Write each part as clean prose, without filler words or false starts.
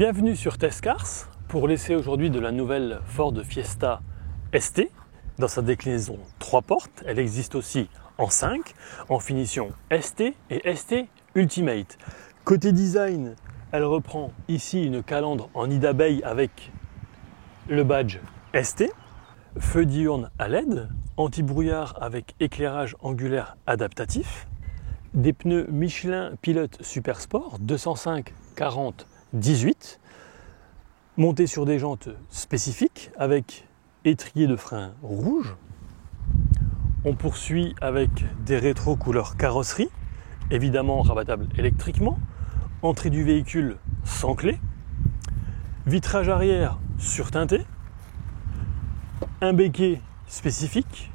Bienvenue sur Testcars pour l'essai aujourd'hui de la nouvelle Ford Fiesta ST dans sa déclinaison 3 portes. Elle existe aussi en 5 en finition ST et ST Ultimate. Côté design, elle reprend ici une calandre en nid d'abeille avec le badge ST, feu diurne à LED, anti-brouillard avec éclairage angulaire adaptatif, des pneus Michelin Pilot Super Sport 205/40/18 montés sur des jantes spécifiques avec étrier de frein rouge. On poursuit avec des rétros couleur carrosserie, évidemment rabattables électriquement, entrée du véhicule sans clé, vitrage arrière surteinté, un béquet spécifique,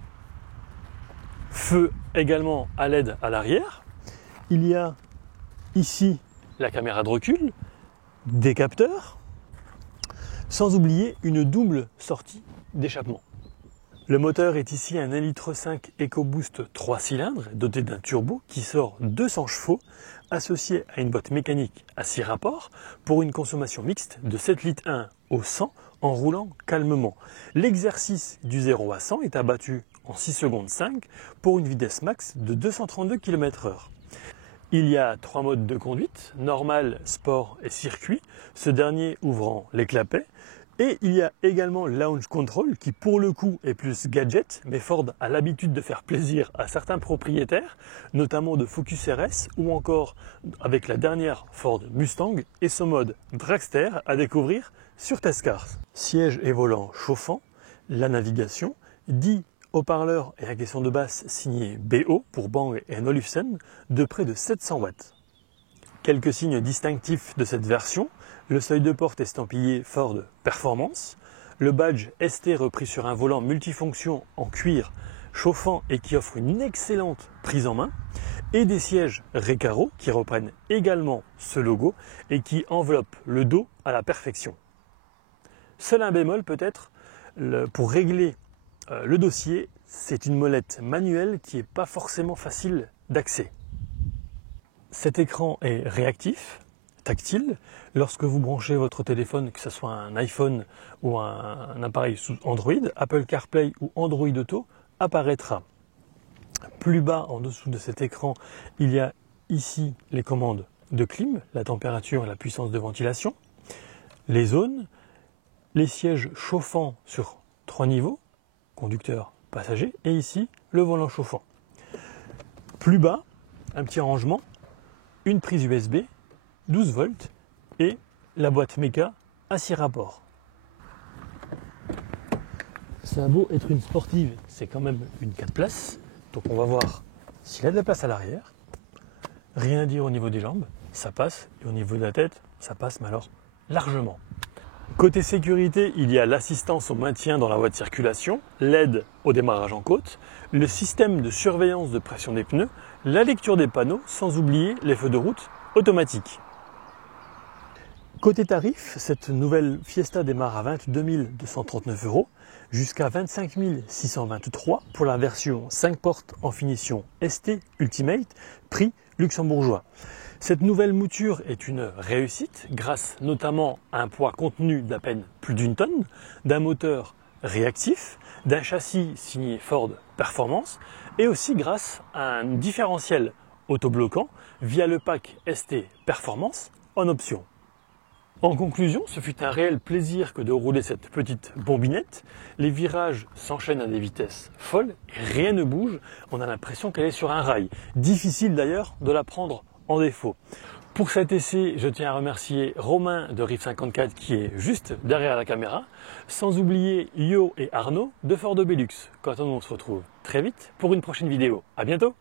feu également à LED à l'arrière. Il y a ici la caméra de recul, des capteurs, sans oublier une double sortie d'échappement. Le moteur est ici un 1,5 litre EcoBoost 3 cylindres doté d'un turbo qui sort 200 chevaux associé à une boîte mécanique à 6 rapports pour une consommation mixte de 7,1 litres au 100 en roulant calmement. L'exercice du 0 à 100 est abattu en 6 secondes 5 pour une vitesse max de 232 km/h. Il y a 3 modes de conduite, normal, sport et circuit, ce dernier ouvrant les clapets. Et il y a également Launch Control qui pour le coup est plus gadget, mais Ford a l'habitude de faire plaisir à certains propriétaires, notamment de Focus RS ou encore avec la dernière Ford Mustang et son mode Dragster à découvrir sur Testcars. Siège et volant chauffant, la navigation, 10 haut-parleurs et un caisson de basse signé BO pour Bang et Olufsen de près de 700 watts. Quelques signes distinctifs de cette version, le seuil de porte estampillé Ford Performance, le badge ST repris sur un volant multifonction en cuir chauffant et qui offre une excellente prise en main, et des sièges Recaro qui reprennent également ce logo et qui enveloppent le dos à la perfection. Seul un bémol peut-être, pour régler le dossier, c'est une molette manuelle qui n'est pas forcément facile d'accès. Cet écran est réactif, tactile. Lorsque vous branchez votre téléphone, que ce soit un iPhone ou un appareil sous Android, Apple CarPlay ou Android Auto apparaîtra. Plus bas, en dessous de cet écran, il y a ici les commandes de clim, la température et la puissance de ventilation, les zones, les sièges chauffants sur 3 niveaux, conducteur, passager, et ici le volant chauffant. Plus bas, un petit rangement, une prise USB, 12 volts et la boîte méca à 6 rapports. Ça a beau être une sportive, c'est quand même une 4 places, donc on va voir s'il a de la place à l'arrière. Rien à dire au niveau des jambes, ça passe, et au niveau de la tête, ça passe, mais alors largement. Côté sécurité, il y a l'assistance au maintien dans la voie de circulation, l'aide au démarrage en côte, le système de surveillance de pression des pneus, la lecture des panneaux, sans oublier les feux de route automatiques. Côté tarif, cette nouvelle Fiesta démarre à 22 239 € jusqu'à 25 623 pour la version 5 portes en finition ST Ultimate, prix luxembourgeois. Cette nouvelle mouture est une réussite grâce notamment à un poids contenu d'à peine plus d'1 tonne, d'un moteur réactif, d'un châssis signé Ford Performance et aussi grâce à un différentiel autobloquant via le pack ST Performance en option. En conclusion, ce fut un réel plaisir que de rouler cette petite bombinette. Les virages s'enchaînent à des vitesses folles et rien ne bouge. On a l'impression qu'elle est sur un rail. Difficile d'ailleurs de la prendre en défaut. Pour cet essai, je tiens à remercier Romain de Rive 54 qui est juste derrière la caméra, sans oublier Yo et Arnaud de Ford Belux. Quant à nous, on se retrouve très vite pour une prochaine vidéo. À bientôt!